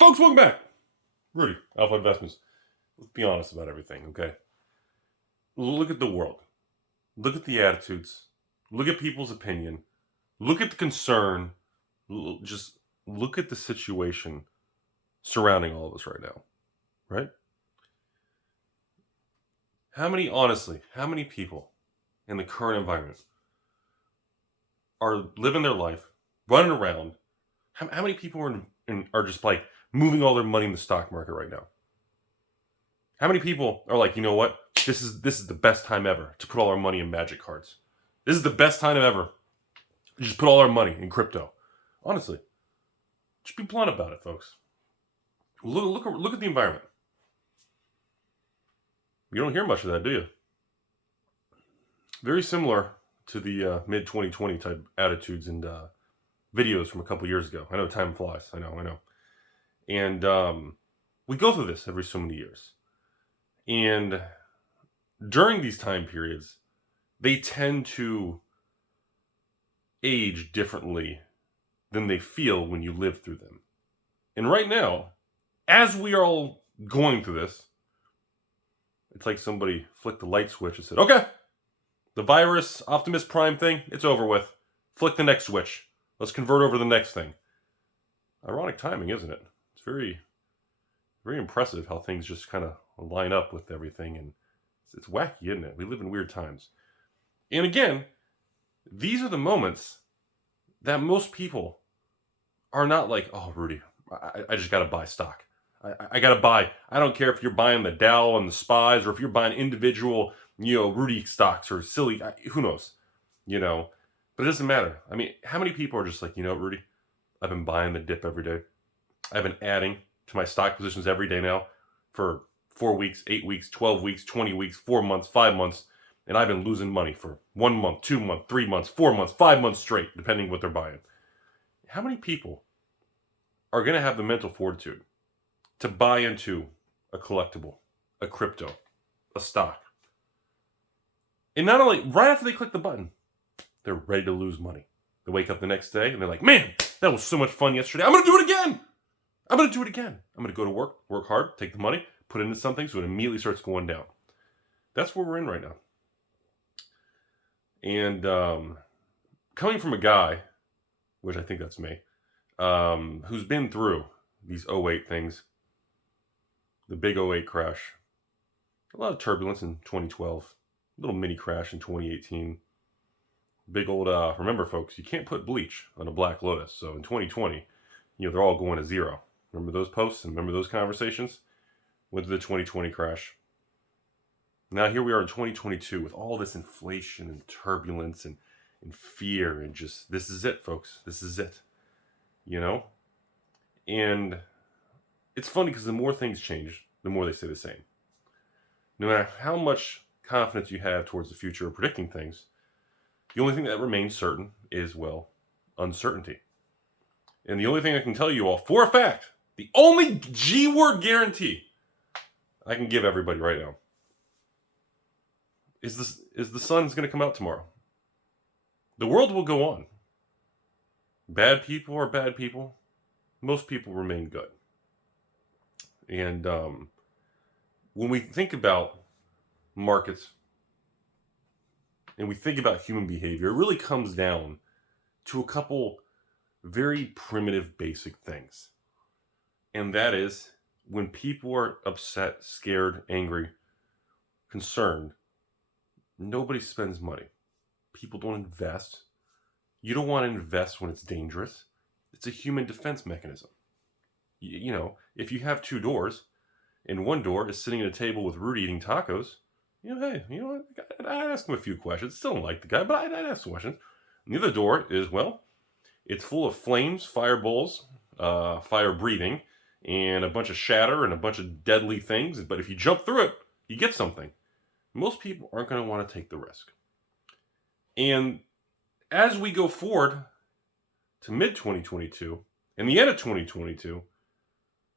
Folks, welcome back. Rudy, Alpha Investments. Let's be honest about everything, okay? Look at the world. Look at the attitudes. Look at people's opinion. Look at the concern. Just look at the situation surrounding all of us right now, right? How many people in the current environment are living their life, running around? How many people are just like moving all their money in the stock market right now? How many people are like, you know what? This is the best time ever to put all our money in magic cards. This is the best time ever to just put all our money in crypto. Honestly, just be blunt about it, folks. Look at the environment. You don't hear much of that, do you? Very similar to the mid-2020 type attitudes and videos from a couple years ago. I know time flies. I know. And we go through this every so many years. And during these time periods, they tend to age differently than they feel when you live through them. And right now, as we are all going through this, it's like somebody flicked the light switch and said, okay, the virus Optimus Prime thing, it's over with. Flick the next switch. Let's convert over to the next thing. Ironic timing, isn't it? It's very, very impressive how things just kind of line up with everything. And it's wacky, isn't it? We live in weird times. And again, these are the moments that most people are not like, oh, Rudy, I just got to buy stock. I got to buy. I don't care if you're buying the Dow and the SPYs or if you're buying individual, Rudy stocks or silly, who knows, but it doesn't matter. I mean, how many people are just like, Rudy, I've been buying the dip every day. I've been adding to my stock positions every day now for 4 weeks, 8 weeks, 12 weeks, 20 weeks, 4 months, 5 months. And I've been losing money for 1 month, 2 months, 3 months, 4 months, 5 months straight, depending what they're buying. How many people are going to have the mental fortitude to buy into a collectible, a crypto, a stock? And not only, right after they click the button, they're ready to lose money. They wake up the next day and they're like, man, that was so much fun yesterday. I'm going to do it again. I'm going to go to work hard, take the money, put it into something so it immediately starts going down. That's where we're in right now. And coming from a guy, which I think that's me, who's been through these 08 things, the big 08 crash, a lot of turbulence in 2012, a little mini crash in 2018, big old, remember folks, you can't put bleach on a Black Lotus. So in 2020, they're all going to zero. Remember those posts and remember those conversations? Went to the 2020 crash. Now here we are in 2022 with all this inflation and turbulence and fear and just, this is it, folks. This is it. And it's funny because the more things change, the more they stay the same. No matter how much confidence you have towards the future of predicting things, the only thing that remains certain is, uncertainty. And the only thing I can tell you all for a fact, the only G-word guarantee I can give everybody right now is the sun's going to come out tomorrow. The world will go on. Bad people are bad people. Most people remain good. And when we think about markets and we think about human behavior, it really comes down to a couple very primitive, basic things. And that is, when people are upset, scared, angry, concerned, nobody spends money. People don't invest. You don't want to invest when it's dangerous. It's a human defense mechanism. If you have 2 doors, and one door is sitting at a table with Rudy eating tacos, hey, I'd ask him a few questions. Still don't like the guy, but I'd ask some questions. And the other door is, it's full of flames, fireballs, fire breathing, and a bunch of shatter and a bunch of deadly things. But if you jump through it, you get something. Most people aren't going to want to take the risk. And as we go forward to mid-2022 and the end of 2022,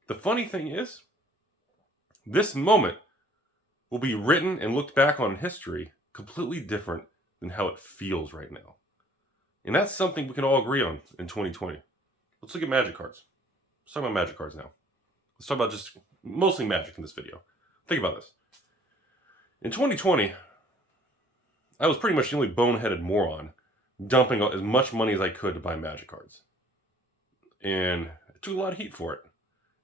the funny thing is, this moment will be written and looked back on in history completely different than how it feels right now. And that's something we can all agree on in 2020. Let's look at magic cards. Let's talk about magic cards now. Let's talk about just mostly Magic in this video. Think about this. In 2020, I was pretty much the only boneheaded moron dumping as much money as I could to buy Magic cards. And I took a lot of heat for it.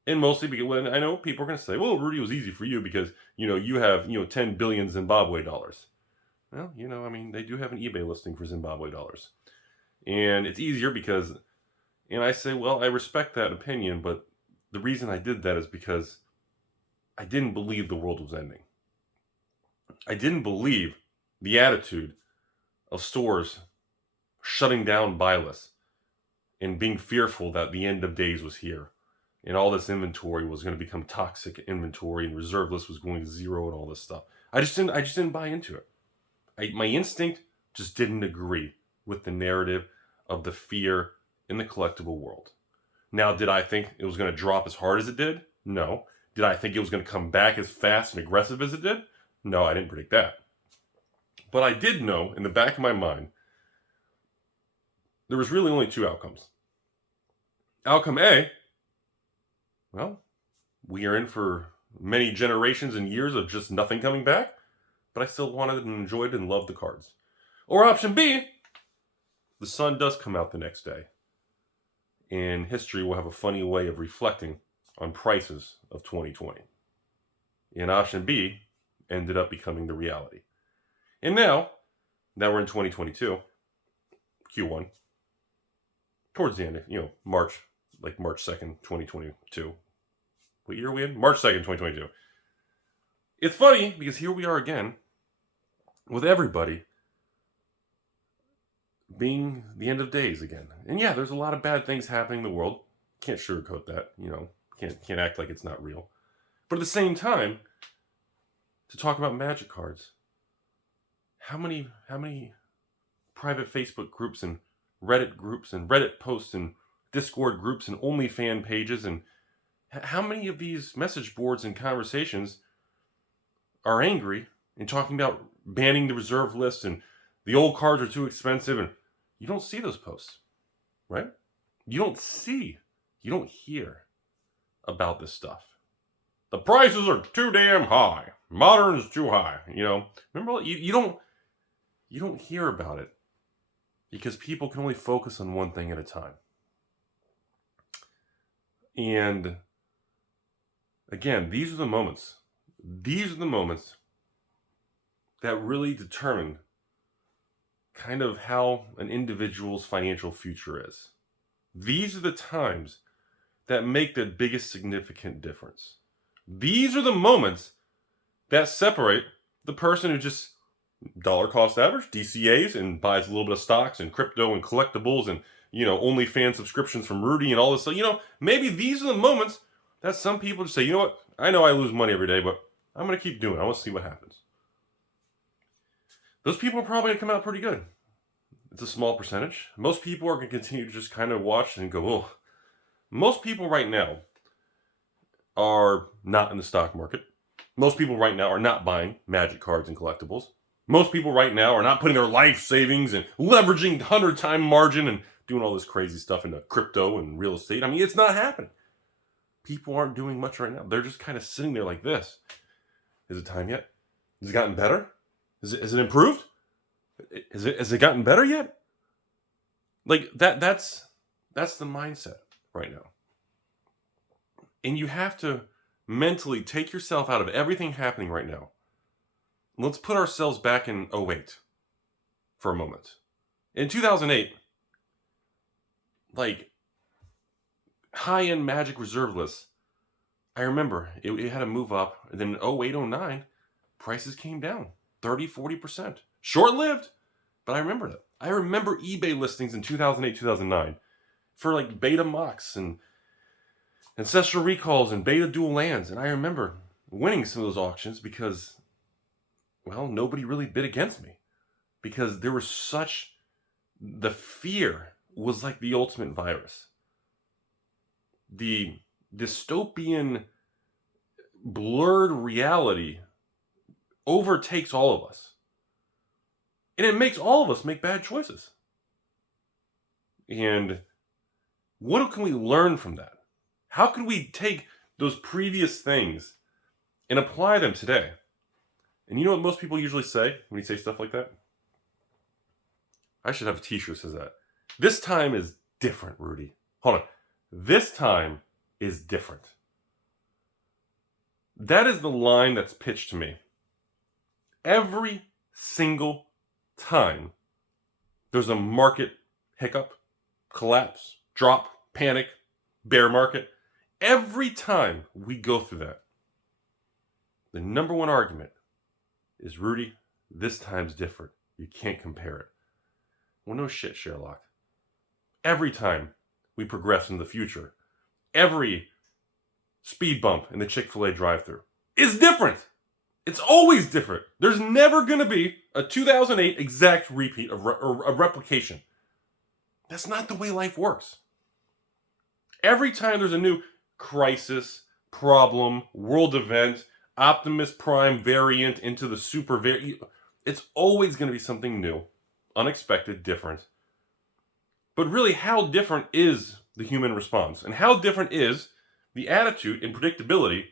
And mostly because I know people are going to say, well, Rudy, was easy for you because, you have, 10 billion Zimbabwe dollars. Well, I mean, they do have an eBay listing for Zimbabwe dollars. And it's easier because, and I say, well, I respect that opinion, but the reason I did that is because I didn't believe the world was ending. I didn't believe the attitude of stores shutting down buy lists and being fearful that the end of days was here and all this inventory was going to become toxic inventory and reserve list was going to zero and all this stuff. I just didn't buy into it. My instinct just didn't agree with the narrative of the fear in the collectible world. Now, did I think it was going to drop as hard as it did? No. Did I think it was going to come back as fast and aggressive as it did? No, I didn't predict that. But I did know in the back of my mind, there was really only two outcomes. Outcome A, well, we are in for many generations and years of just nothing coming back, but I still wanted and enjoyed and loved the cards. Or option B, the sun does come out the next day, and history will have a funny way of reflecting on prices of 2020. And option B ended up becoming the reality. And now we're in 2022, Q1, towards the end, March 2nd, 2022. What year are we in? March 2nd, 2022. It's funny because here we are again with everybody being the end of days again. And yeah, there's a lot of bad things happening in the world. Can't sugarcoat that, can't act like it's not real. But at the same time, to talk about Magic cards, how many private Facebook groups and Reddit posts and Discord groups and OnlyFans pages and how many of these message boards and conversations are angry and talking about banning the reserve list and the old cards are too expensive, and you don't see those posts, right? You don't hear about this stuff. The prices are too damn high. Modern is too high. Remember, you don't hear about it because people can only focus on one thing at a time. And again, these are the moments that really determine kind of how an individual's financial future is. These are the times that make the biggest significant difference. These are the moments that separate the person who just dollar cost average, DCAs, and buys a little bit of stocks and crypto and collectibles and, OnlyFans subscriptions from Rudy and all this. So, maybe these are the moments that some people just say, you know what, I know I lose money every day, but I'm going to keep doing it. I want to see what happens. Those people are probably going to come out pretty good. It's a small percentage. Most people are going to continue to just kind of watch and go, oh. Most people right now are not in the stock market. Most people right now are not buying Magic cards and collectibles. Most people right now are not putting their life savings and leveraging 100-time margin and doing all this crazy stuff into crypto and real estate. I mean, it's not happening. People aren't doing much right now. They're just kind of sitting there like this. Is it time yet? Has it gotten better? Has it improved? Has it gotten better yet? Like that's the mindset right now. And you have to mentally take yourself out of everything happening right now. Let's put ourselves back in 2008 for a moment. In 2008, high-end Magic reserve lists, I remember it had to move up. And then in 2008, 2009, prices came down 30-40%. Short-lived, but I remember that. I remember eBay listings in 2008, 2009 for beta mocks and ancestral recalls and beta dual lands. And I remember winning some of those auctions because, well, nobody really bid against me. Because there was the fear was like the ultimate virus. The dystopian, blurred reality overtakes all of us. And it makes all of us make bad choices. And what can we learn from that? How can we take those previous things and apply them today. And you know what most people usually say when you say stuff like that? I should have a t-shirt that says that. This time is different, Rudy. Hold on. This time is different. That is the line that's pitched to me. Every single time there's a market hiccup, collapse, drop, panic, bear market, every time we go through that, the number one argument is, Rudy, this time's different. You can't compare it. Well, no shit, Sherlock. Every time we progress in the future, every speed bump in the Chick-fil-A drive-thru is different. It's always different. There's never going to be a 2008 exact repeat of a replication. That's not the way life works. Every time there's a new crisis, problem, world event, Optimus Prime variant into the super variant, it's always going to be something new, unexpected, different. But really, how different is the human response? And how different is the attitude and predictability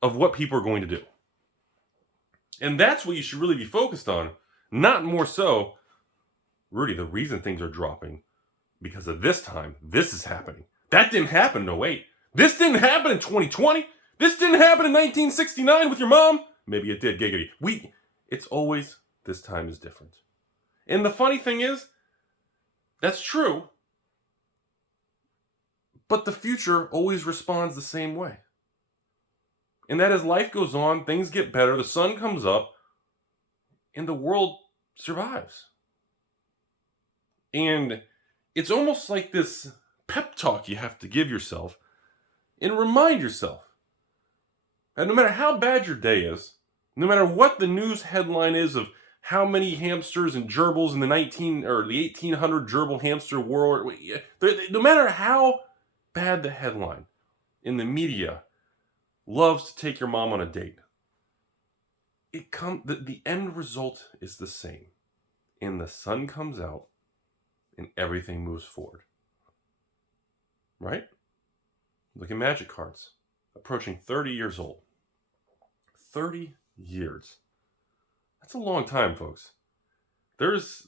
of what people are going to do? And that's what you should really be focused on, not more so, Rudy, the reason things are dropping because of this time, this is happening. That didn't happen in 2008. This didn't happen in 2020. This didn't happen in 1969 with your mom. Maybe it did, giggity. It's always, this time is different. And the funny thing is, that's true, but the future always responds the same way. And that as life goes on, things get better, the sun comes up, and the world survives. And it's almost like this pep talk you have to give yourself and remind yourself that no matter how bad your day is, no matter what the news headline is of how many hamsters and gerbils in the 1800 gerbil hamster war, no matter how bad the headline in the media loves to take your mom on a date, the end result is the same. And the sun comes out and everything moves forward. Right? Look at Magic cards. Approaching 30 years old. 30 years. That's a long time, folks. There's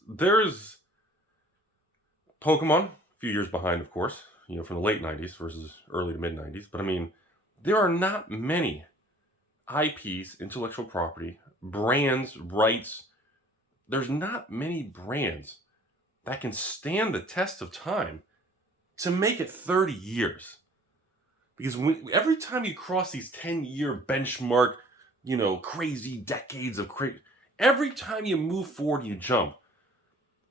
Pokemon, a few years behind, of course, from the late 90s versus early to mid 90s. But I mean, there are not many IPs, intellectual property, brands, rights. There's not many brands that can stand the test of time to make it 30 years. Because every time you cross these 10-year benchmark, crazy decades of crazy, every time you move forward and you jump,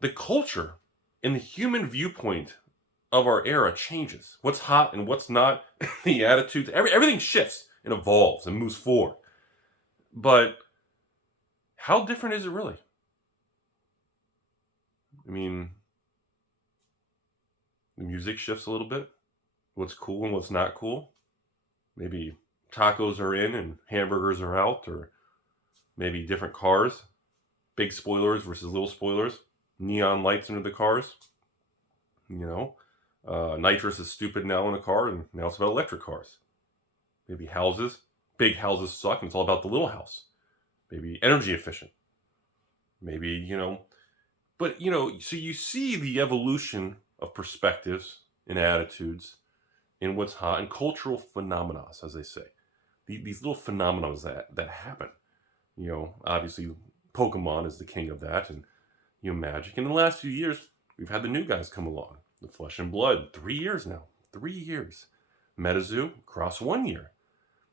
the culture and the human viewpoint of our era changes. What's hot and what's not, the attitudes, everything shifts and evolves and moves forward. But how different is it really? I mean, the music shifts a little bit. What's cool and what's not cool. Maybe tacos are in and hamburgers are out, or maybe different cars. Big spoilers versus little spoilers. Neon lights under the cars. Nitrous is stupid now in a car, and now it's about electric cars. Maybe houses. Big houses suck, and it's all about the little house. Maybe energy efficient. Maybe, But, so you see the evolution of perspectives and attitudes and what's hot and cultural phenomena, as they say. These little phenomena that happen. Obviously, Pokemon is the king of that, and, Magic. In the last few years, we've had the new guys come along. The Flesh and Blood, 3 years now. 3 years. MetaZoo, across 1 year.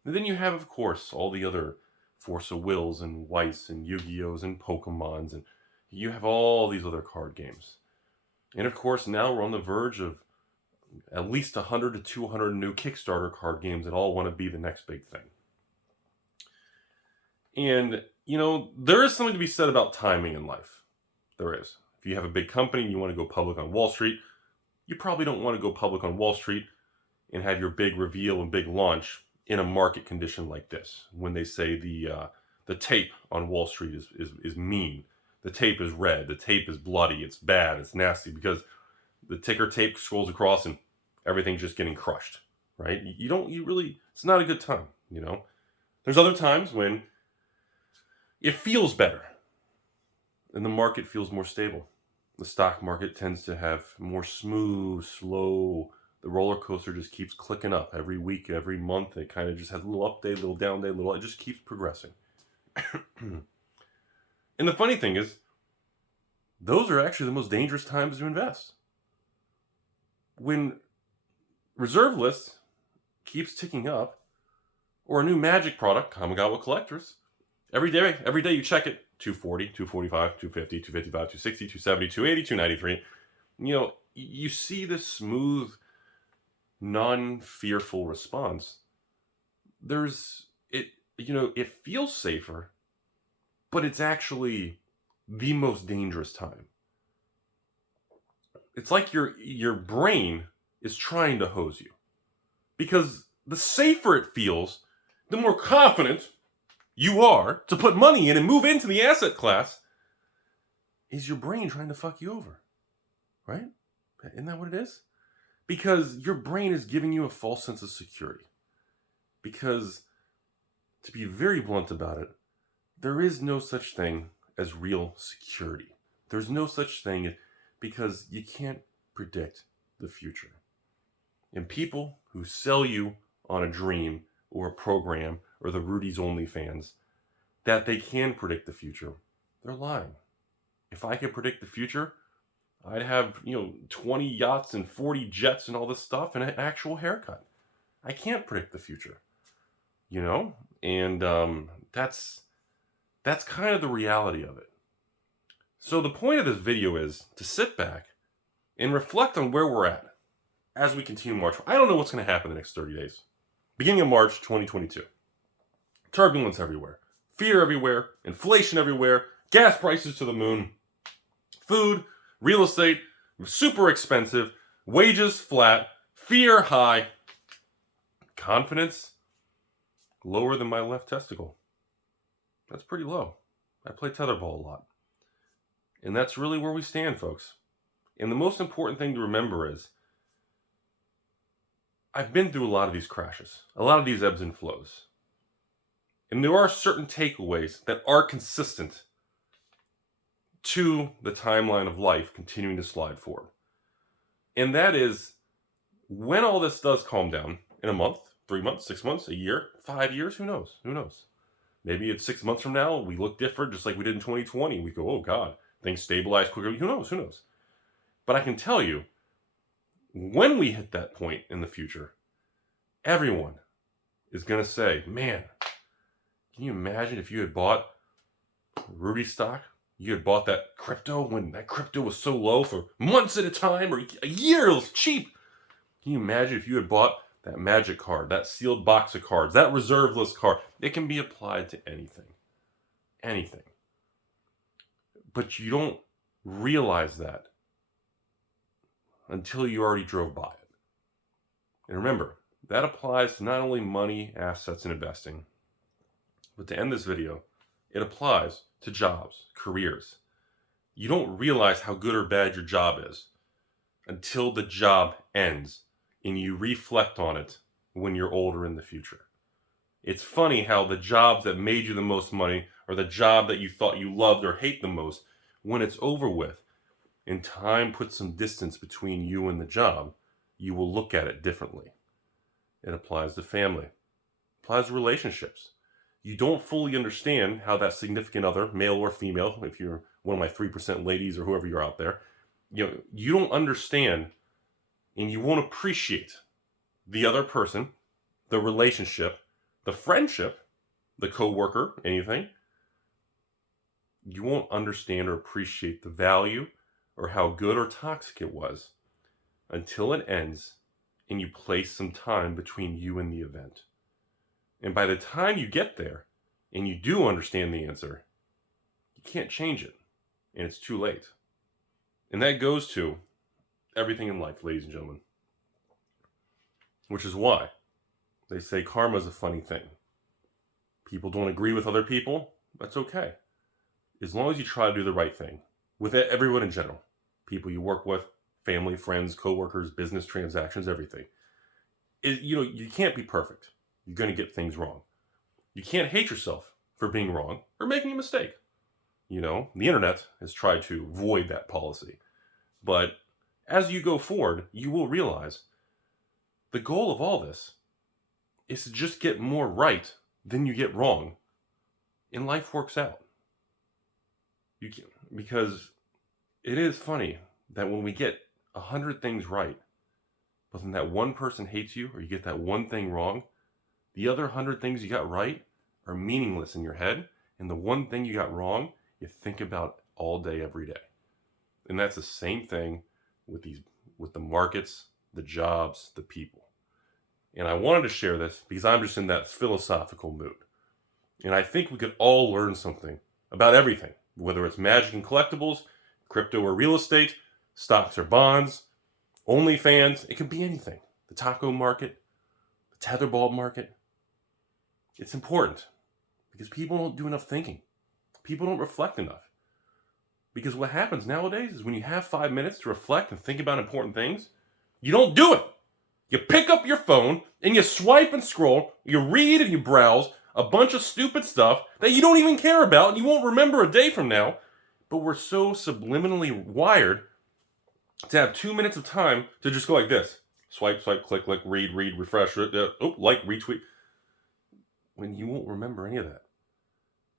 And then you have, of course, all the other Force of Wills and Weiss and Yu-Gi-Ohs and Pokemons, and you have all these other card games. And of course, now we're on the verge of at least 100 to 200 new Kickstarter card games that all want to be the next big thing. And, there is something to be said about timing in life. There is. If you have a big company and you want to go public on Wall Street, you probably don't want to go public on Wall Street and have your big reveal and big launch in a market condition like this. When they say the tape on Wall Street is mean. The tape is red. The tape is bloody. It's bad. It's nasty because the ticker tape scrolls across and everything's just getting crushed, right? It's not a good time, There's other times when it feels better and the market feels more stable. The stock market tends to have more smooth, slow, the roller coaster just keeps clicking up every week, every month. It kind of just has a little up day, little down day, it just keeps progressing. And the funny thing is, those are actually the most dangerous times to invest. When reserve list keeps ticking up, or a new magic product, Kamigawa Collectors, every day you check it, 240, 245, 250, 255, 260, 270, 280, 293. You see this smooth, non-fearful response. It feels safer, but it's actually the most dangerous time. It's like your brain is trying to hose you. Because the safer it feels, the more confident you are to put money in and move into the asset class, is your brain trying to fuck you over. Right? Isn't that what it is? Because your brain is giving you a false sense of security. Because, to be very blunt about it, there is no such thing as real security. There's no such thing, because you can't predict the future. And people who sell you on a dream or a program or the Rudy's OnlyFans that they can predict the future, they're lying. If I could predict the future, I'd have 20 yachts and 40 jets and all this stuff and an actual haircut. I can't predict the future, and that's kind of the reality of it. So the point of this video is to sit back and reflect on where we're at as we continue March. I don't know what's going to happen in the next 30 days. Beginning of March 2022. Turbulence everywhere. Fear everywhere. Inflation everywhere. Gas prices to the moon. Food, real estate, super expensive. Wages flat. Fear high. Confidence lower than my left testicle. That's pretty low. I play tetherball a lot. And that's really where we stand, folks. And the most important thing to remember is, I've been through a lot of these crashes, a lot of these ebbs and flows. And there are certain takeaways that are consistent to the timeline of life continuing to slide forward. And that is, when all this does calm down, in a month, 3 months, 6 months, a year, 5 years, who knows? Maybe it's 6 months from now, we look different, just like we did in 2020. We go, oh God, things stabilize quicker. Who knows? But I can tell you, when we hit that point in the future, everyone is going to say, man, can you imagine if you had bought Rudy stock? You had bought that crypto when that crypto was so low for months at a time, or a year, it was cheap. Can you imagine if you had bought that magic card, that sealed box of cards, that reserve list card? It can be applied to anything. Anything. But you don't realize that until you already drove by it. And remember, that applies to not only money, assets, and investing, but to end this video, it applies to jobs, careers. You don't realize how good or bad your job is until the job ends and you reflect on it when you're older in the future. It's funny how the jobs that made you the most money, or the job that you thought you loved or hate the most, when it's over with and time puts some distance between you and the job, you will look at it differently. It applies to family. It applies to relationships. You don't fully understand how that significant other, male or female, if you're one of my 3% ladies or whoever you're out there, you don't understand and you won't appreciate the other person, the relationship, the friendship, the coworker, anything. You won't understand or appreciate the value or how good or toxic it was until it ends and you place some time between you and the event. And by the time you get there and you do understand the answer, you can't change it. And it's too late. And that goes to everything in life, ladies and gentlemen. Which is why they say karma is a funny thing. People don't agree with other people. That's okay. As long as you try to do the right thing. With everyone in general. People you work with, family, friends, coworkers, business transactions, everything. You can't be perfect. You're going to get things wrong. You can't hate yourself for being wrong or making a mistake. The internet has tried to avoid that policy. But as you go forward, you will realize the goal of all this is to just get more right than you get wrong, and life works out. Because it is funny that when we get 100 things right, but then that one person hates you or you get that one thing wrong, the other 100 things you got right are meaningless in your head, and the one thing you got wrong, you think about all day, every day. And that's the same thing with the markets, the jobs, the people. And I wanted to share this because I'm just in that philosophical mood. And I think we could all learn something about everything, whether it's magic and collectibles, crypto or real estate, stocks or bonds, OnlyFans. It could be anything. The taco market, the tetherball market. It's important because people don't do enough thinking. People don't reflect enough. Because what happens nowadays is when you have 5 minutes to reflect and think about important things, you don't do it. You pick up your phone and you swipe and scroll, you read and you browse a bunch of stupid stuff that you don't even care about and you won't remember a day from now. But we're so subliminally wired to have 2 minutes of time to just go like this. Swipe, swipe, click, click, read, refresh, like, retweet. When you won't remember any of that.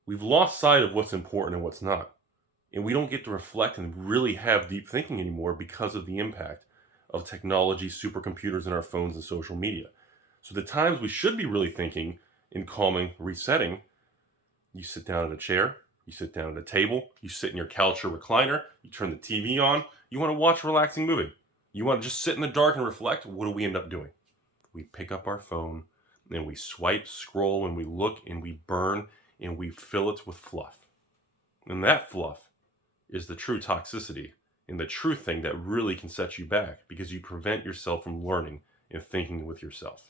We've lost sight of what's important and what's not. And we don't get to reflect and really have deep thinking anymore because of the impact of technology, supercomputers in our phones and social media. So the times we should be really thinking and calming, resetting, you sit down at a chair, you sit down at a table, you sit in your couch or recliner, you turn the TV on, you want to watch a relaxing movie. You want to just sit in the dark and reflect. What do we end up doing? We pick up our phone and we swipe, scroll, and we look and we burn and we fill it with fluff. And that fluff is the true toxicity and the true thing that really can set you back because you prevent yourself from learning and thinking with yourself.